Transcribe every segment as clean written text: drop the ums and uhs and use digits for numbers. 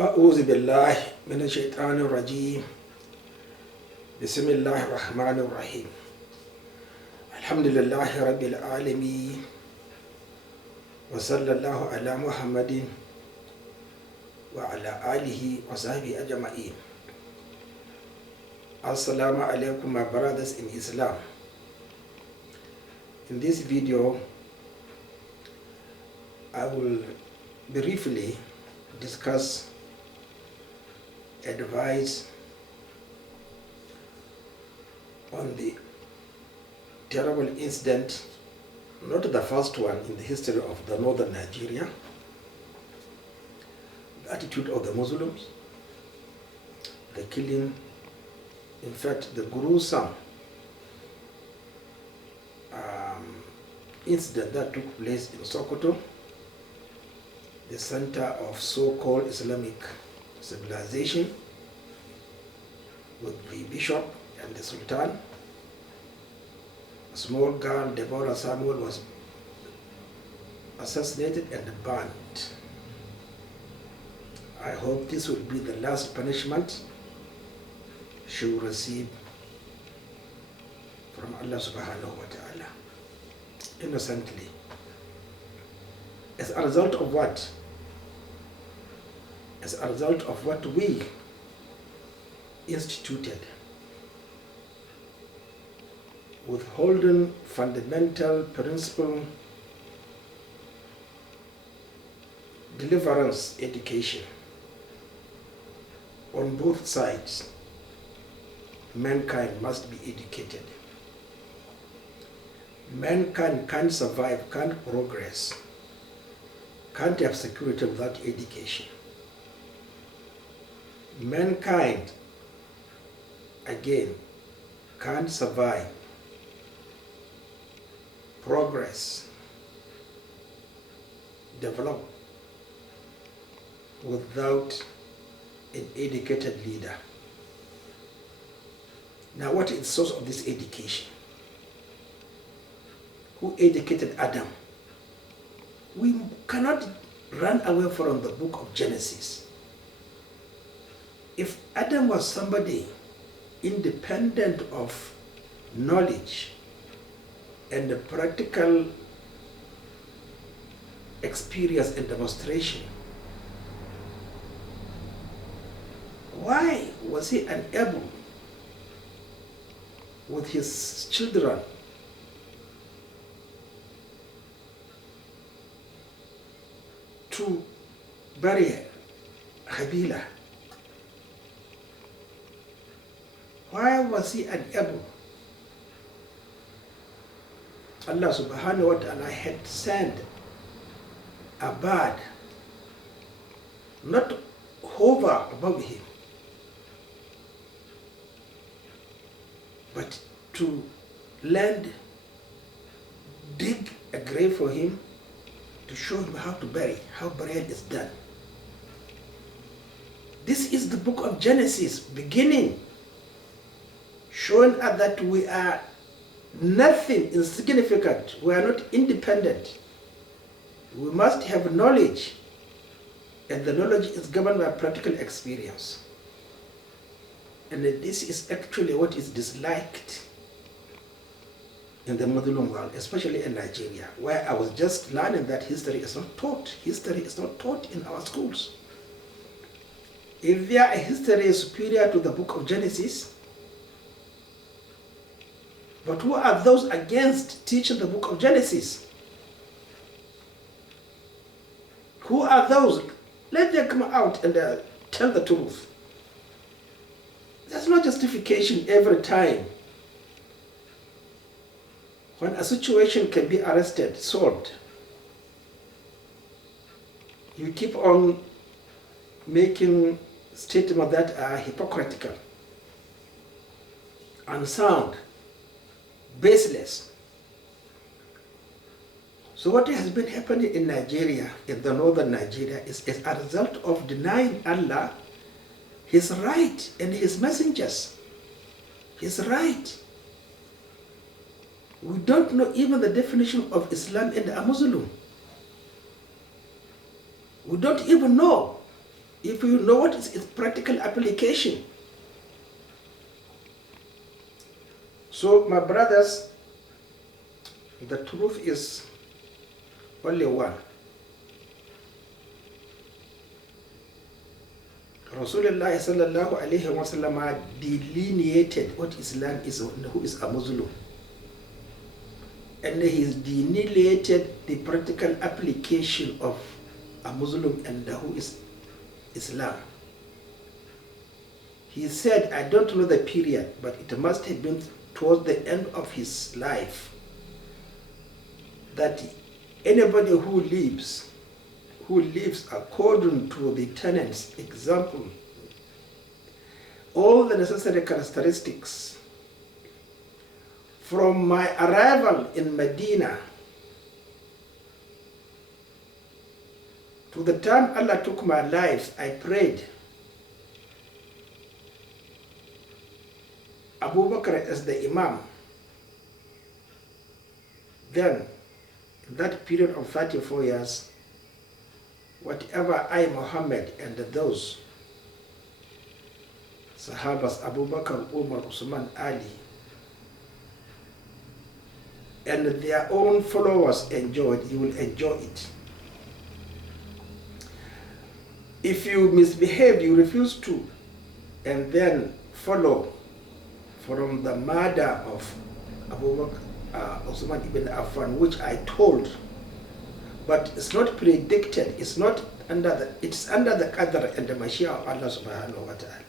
أعوذ بالله من الشيطان الرجيم بسم الله الرحمن الرحيم الحمد لله رب العالمين وصلى الله على محمد وعلى آله وصحبه أجمعين. Assalamu alaikum, my brothers in Islam. In this video I will briefly discuss advice on the terrible incident, not the first one in the history of the northern Nigeria, the attitude of the Muslims, the killing, in fact the gruesome incident that took place in Sokoto, the center of so-called Islamic civilization, with the bishop and the sultan. A small girl, Debora Samuel, was assassinated and burned. I hope this will be the last punishment she will receive from Allah subhanahu wa ta'ala, innocently. As a result of what? As a result of what we instituted, withholding fundamental principle deliverance education on both sides. Mankind must be educated. Mankind can't survive, can't progress, can't have security without education. Mankind, again, can't survive, progress, develop without an educated leader. Now, what is the source of this education? Who educated Adam? We cannot run away from the book of Genesis. If Adam was somebody independent of knowledge and the practical experience and demonstration, why was he unable with his children to bury Habila? Why was he unable? Allah subhanahu wa ta'ala had sent a bird not hover above him, but to land, dig a grave for him to show him how to bury, how burial is done. This is the book of Genesis beginning, showing us that we are nothing insignificant, we are not independent. We must have knowledge, and the knowledge is governed by practical experience. And this is actually what is disliked in the Muslim world, especially in Nigeria, where I was just learning that history is not taught. History is not taught in our schools. If there a history is superior to the book of Genesis, but who are those against teaching the book of Genesis? Who are those? Let them come out and tell the truth. There's no justification every time when a situation can be arrested, solved. You keep on making statements that are hypocritical, unsound, baseless. So what has been happening in Nigeria, in the northern Nigeria, is as a result of denying Allah His right and His messengers. His right. We don't know even the definition of Islam and a Muslim. We don't even know. if you know what is its practical application. So, my brothers, the truth is only one. Rasulullah sallallahu alayhi wa sallam delineated what Islam is and who is a Muslim. And he delineated the practical application of a Muslim and who is Islam. He said, I don't know the period, but it must have been towards the end of his life, that anybody who lives according to the tenets example, all the necessary characteristics from my arrival in Medina to the time Allah took my life, I prayed Abu Bakr as the Imam. Then, in that period of 34 years, whatever I, Muhammad, and those Sahabas, Abu Bakr, Umar, Usman, Ali, and their own followers enjoyed, you will enjoy it. If you misbehave, you refuse to, and then follow from the murder of Abu Bakr, Usman ibn Affan, which I told, but it's not predicted, it's not under the, it's under the qadr and the mashia of Allah subhanahu wa ta'ala.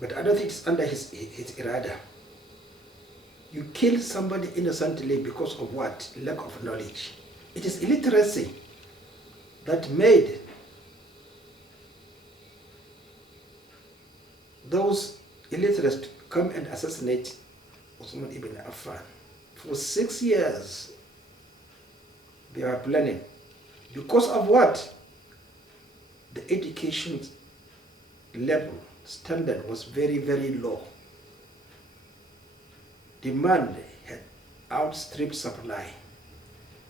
But I don't think it's under his irada. You kill somebody innocently because of what? Lack of knowledge. It is illiteracy that made those illiterates come and assassinate Usman ibn Affan. For 6 years, they were planning. Because of what? The education level standard was very, very low. Demand had outstripped supply,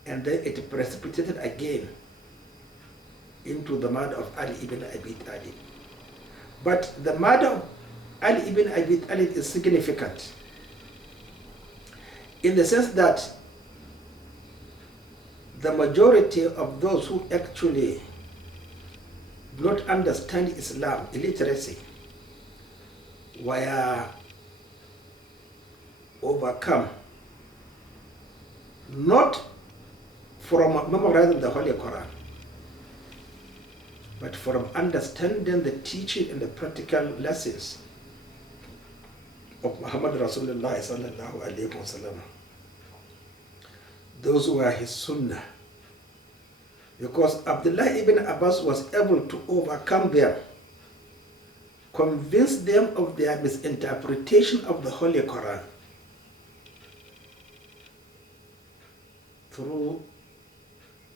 and then it precipitated again into the murder of Ali ibn Abi Talib. But the murder of Ali ibn Abi Talib is significant in the sense that the majority of those who actually do not understand Islam, illiteracy, were overcome not from memorizing the Holy Quran, but from understanding the teaching and the practical lessons of Muhammad Rasulullah sallallahu alayhi wa sallam. Those were his Sunnah. Because Abdullah ibn Abbas was able to overcome them, convince them of their misinterpretation of the Holy Quran through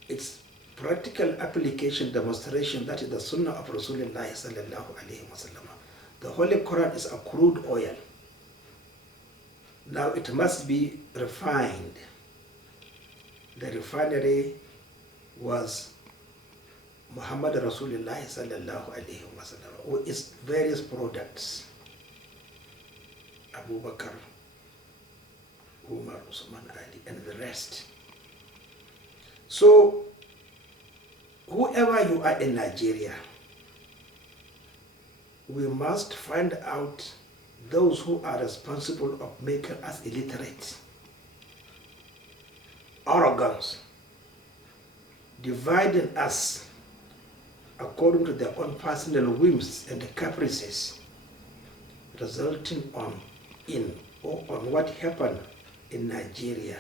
its practical application, demonstration, that is the Sunnah of Rasulullah sallallahu alayhi wa sallam. The Holy Quran is a crude oil. Now it must be refined. The refinery was Muhammad Rasulullah sallallahu alayhi wa sallam, or its various products, Abu Bakr, Umar, Usman, Ali, and the rest. So, whoever you are in Nigeria, we must find out those who are responsible of making us illiterate, arrogance, dividing us according to their own personal whims and caprices, resulting on what happened in Nigeria,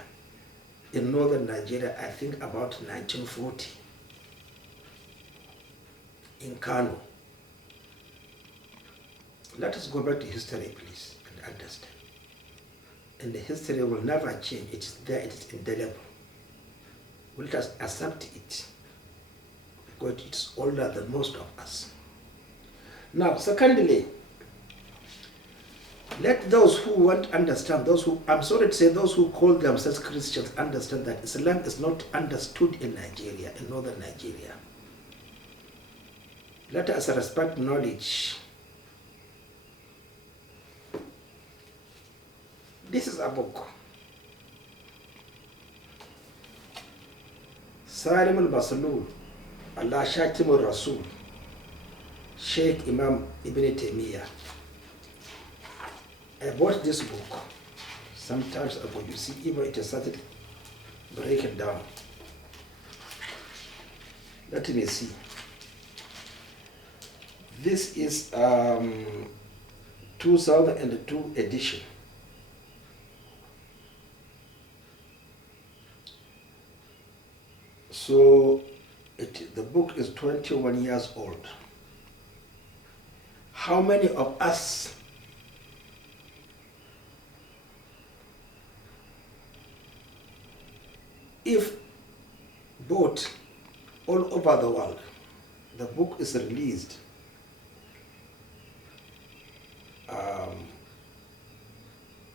in northern Nigeria, I think about 1940, in Kano. Let us go back to history, please, and understand. And the history will never change. It is there, it is indelible. Let us accept it, because it's older than most of us. Now, secondly, let those who want to understand, those who, I'm sorry to say, those who call themselves Christians, understand that Islam is not understood in Nigeria, in northern Nigeria. Let us respect knowledge. This is a book. Salim al-Baslul, Allah Shatim al-Rasul, Sheikh Imam Ibn Taymiyyah. I bought this book sometimes ago. You see, even it has started breaking down. Let me see. This is 2002 edition. So the book is 21 years old. How many of us if bought all over the world, the book is released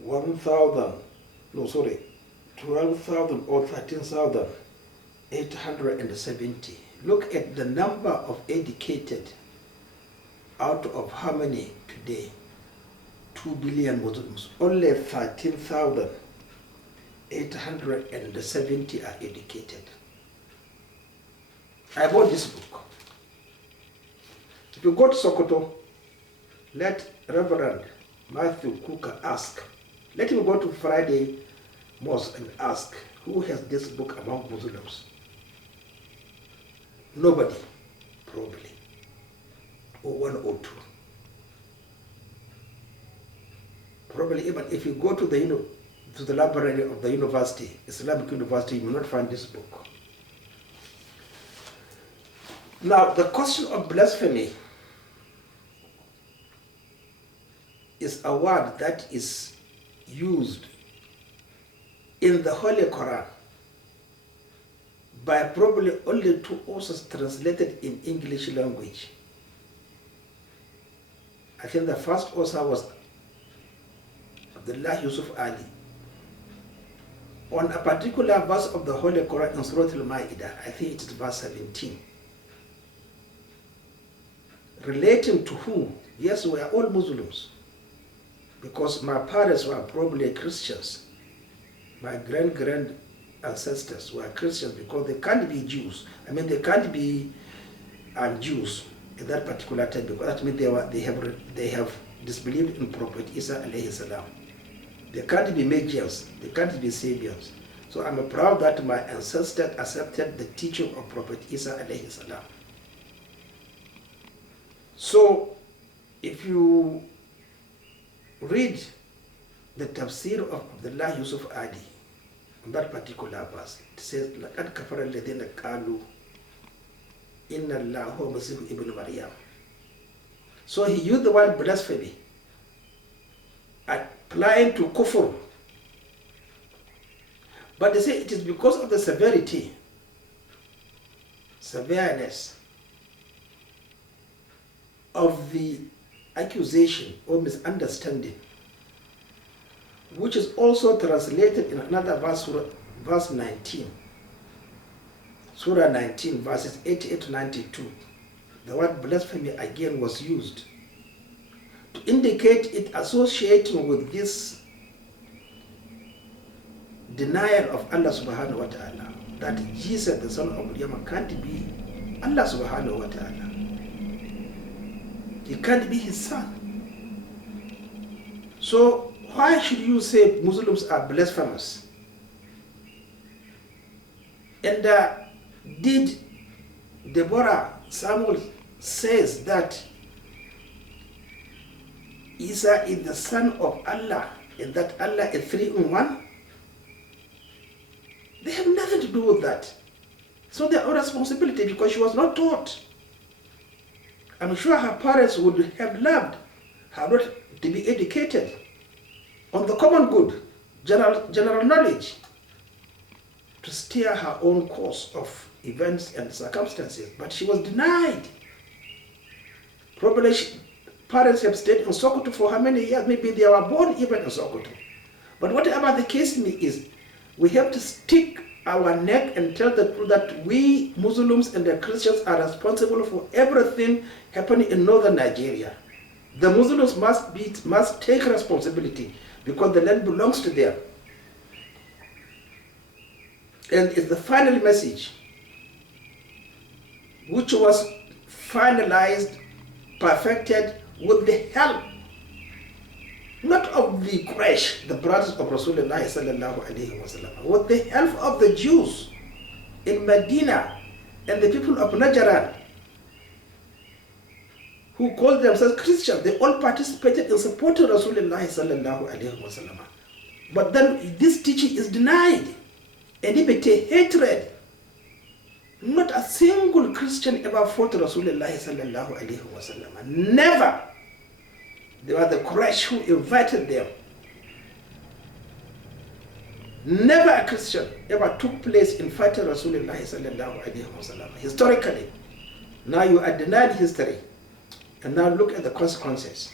12,000 or 13,870. Look at the number of educated out of how many today? 2 billion Muslims. Only 13,870 are educated. I bought this book. If you go to Sokoto, let Reverend Matthew Kuka ask. Let him go to Friday Mosque and ask, who has this book among Muslims? Nobody, probably. Or one or two. Probably even if you go to the library of the university, Islamic University, you will not find this book. Now, the question of blasphemy is a word that is used in the Holy Qur'an by probably only 2 authors translated in English language. I think the first author was Abdullah Yusuf Ali. On a particular verse of the Holy Quran in Surah Al-Ma'idah, I think it is verse 17, relating to who? Yes, we are all Muslims, because my parents were probably Christians. My grand ancestors were Christians because they can't be Jews. I mean, they can't be Jews at that particular time, because that means they have disbelieved in Prophet Isa alayhi salam. They can't be Magians, they can't be Sabians. So I'm proud that my ancestors accepted the teaching of Prophet Isa alayhi salam. So if you read the tafsir of Abdullah Yusuf Ali on that particular verse, it says, لَقَدْ كَفَرَ الَّذِينَ قَالُوا إِنَّ اللَّهَ هُوَ الْمَسِيحُ ابْنُ مَرْيَمَ. So he used the word blasphemy, applying to KUFR. But they say it is because of the severeness of the accusation or misunderstanding, which is also translated in another verse, verse 19, Surah 19, verses 88 to 92. The word blasphemy again was used to indicate it associating with this denial of Allah subhanahu wa ta'ala, that Jesus, the son of Maryam, can't be Allah subhanahu wa ta'ala. He can't be his son. So why should you say Muslims are blasphemous? And did Debora Samuel says that Isa is the son of Allah and that Allah is 3 in 1? They have nothing to do with that. So they are responsibility, because she was not taught. I'm sure her parents would have loved her not to be educated on the common good, general knowledge, to steer her own course of events and circumstances. But she was denied. Probably parents have stayed in Sokoto for how many years? Maybe they were born even in Sokoto. But whatever the case may is, we have to stick our neck and tell the truth that we Muslims and the Christians are responsible for everything happening in northern Nigeria. The Muslims must take responsibility because the land belongs to them. And it's the final message which was finalized, perfected with the help not of the Quraysh, the brothers of Rasulullah sallallahu alaihi wasallam, with the help of the Jews in Medina and the people of Najran who called themselves Christians. They all participated in supporting Rasulullah sallallahu alaihi wasallam. But then this teaching is denied. Enmity, hatred. Not a single Christian ever fought Rasulullah sallallahu alaihi wasallam. Never. They were the Quraysh who invited them. Never a Christian ever took place in fighting Rasulullah sallallahu alaihi wasallam. Historically, now you are denied history, and now look at the consequences.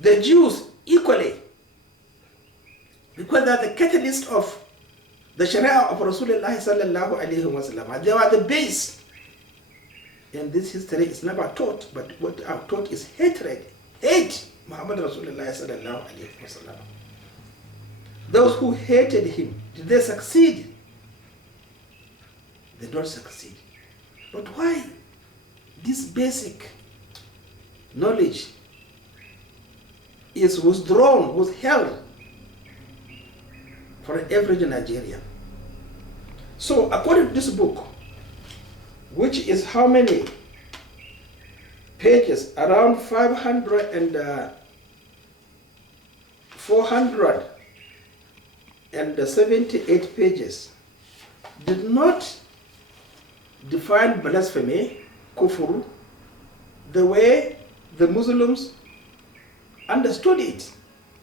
The Jews equally, because they are the catalyst of the Sharia of Rasulullah sallallahu alaihi wasallam. They were the base. And this history is never taught, but what are taught is hatred. Hate Muhammad Rasulullah sallallahu alaihi wasallam. Those who hated him, did they succeed? They don't succeed. But why? This basic knowledge is withdrawn, withheld for an average Nigerian. So according to this book, which is how many pages? Around 478 pages, did not define blasphemy, KUFR, the way the Muslims understood it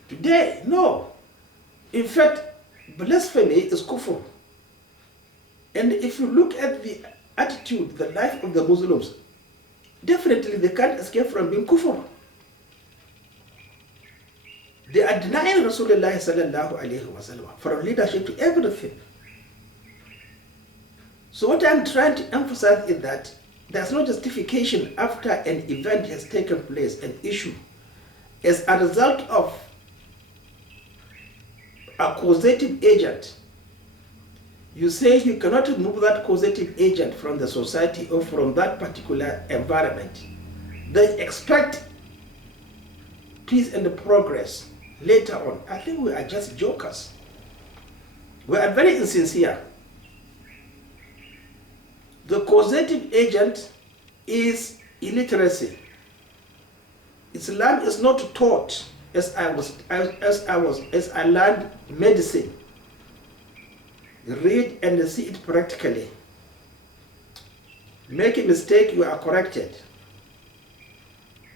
today. No. In fact, blasphemy is KUFR. And if you look at the attitude, the life of the Muslims, definitely they can't escape from being kufr. They are denying Rasulullah sallallahu alaihi wasallam from leadership to everything. So what I'm trying to emphasize is that there's no justification after an event has taken place, an issue, as a result of a causative agent. You say you cannot remove that causative agent from the society or from that particular environment. They expect peace and progress later on. I think we are just jokers. We are very insincere. The causative agent is illiteracy. Islam is not taught as I learned medicine. Read and see it practically. Make a mistake, you are corrected.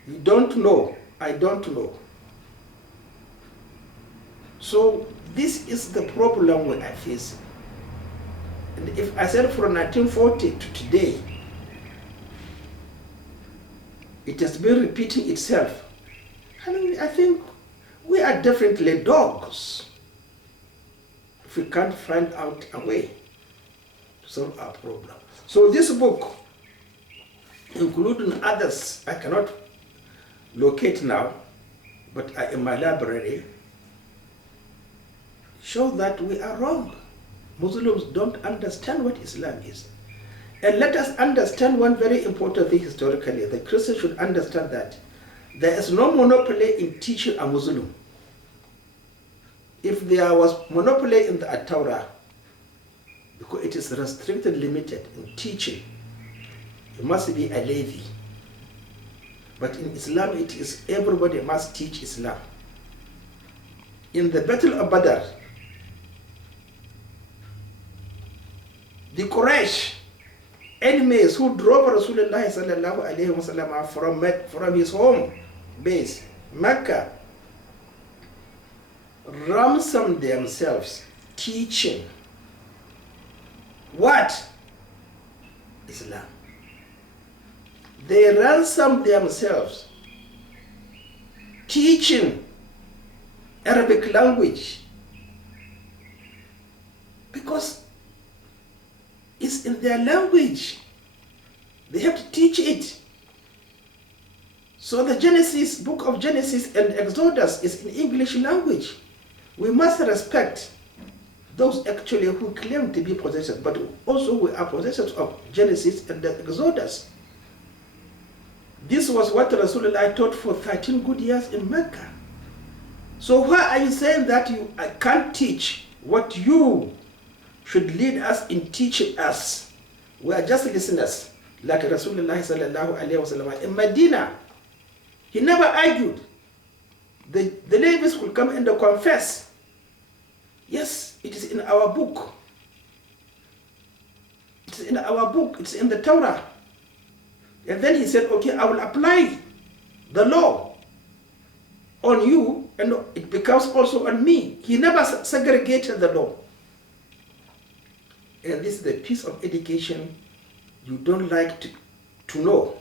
You don't know, I don't know. So this is the problem we are facing. And if I said from 1940 to today, it has been repeating itself. I think we are definitely dogs if we can't find out a way to solve our problem. So this book, including others I cannot locate now, but are in my library, show that we are wrong. Muslims don't understand what Islam is. And let us understand one very important thing historically. The Christians should understand that there is no monopoly in teaching a Muslim. If there was monopoly in the Torah, because it is restricted, limited in teaching, you must be a Levi. But in Islam, it is everybody must teach Islam. In the Battle of Badr, the Quraysh enemies who drove Rasulullah sallallahu alaihi wasallam from his home base, Mecca, ransomed themselves, teaching what? Islam. They ransomed themselves, teaching Arabic language, because because it's in their language. They have to teach it. So the Genesis, book of Genesis and Exodus is in English language. We must respect those actually who claim to be possessors, but also we are possessors of Genesis and the Exodus. This was what Rasulullah taught for 13 good years in Mecca. So why are you saying that I can't teach what you should lead us in teaching us? We are just listeners, like Rasulullah sallallahu alaihi wasallam in Medina. He never argued. The Levites will come and confess. Yes, it is in our book. It's in our book. It's in the Torah. And then he said, okay, I will apply the law on you, and it becomes also on me. He never segregated the law. And this is the piece of education you don't like to know,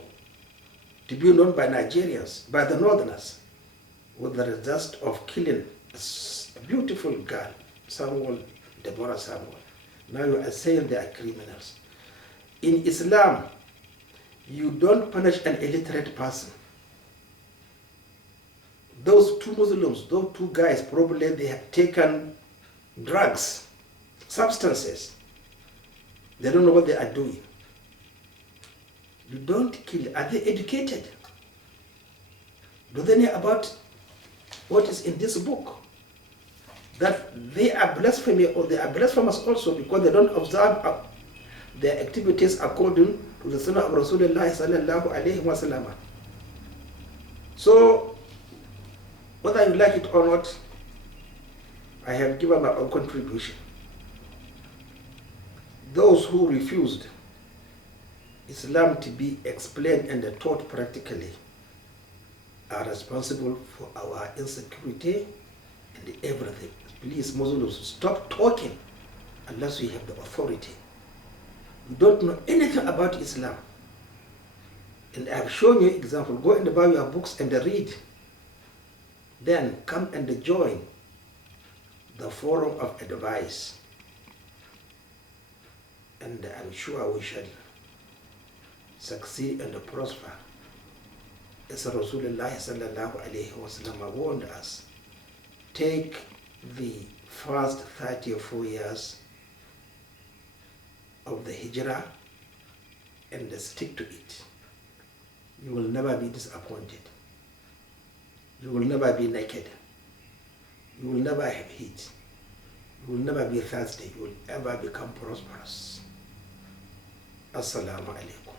to be known by Nigerians, by the Northerners, with the result of killing a beautiful girl, Debora Samuel. Now you are saying they are criminals. In Islam, you don't punish an illiterate person. Those two Muslims, those two guys, probably they have taken drugs, substances. They don't know what they are doing. You don't kill. Are they educated? Do they know about what is in this book? That they are blasphemy, or they are blasphemous also because they don't observe their activities according to the Sunnah of Rasulullah sallallahu alaihi wasallam. So, whether you like it or not, I have given my own contribution. Those who refused Islam to be explained and taught practically are responsible for our insecurity and everything. Please, Muslims, stop talking unless we have the authority. You don't know anything about Islam. And I have shown you example. Go and buy your books and read. Then come and join the forum of advice. And I'm sure we shall succeed and prosper. As Rasulullah sallallahu alaihi wasallam warned us, take the first 30 or 4 years of the hijrah and stick to it. You will never be disappointed. You will never be naked. You will never have heat. You will never be thirsty. You will ever become prosperous. Assalamu alaikum.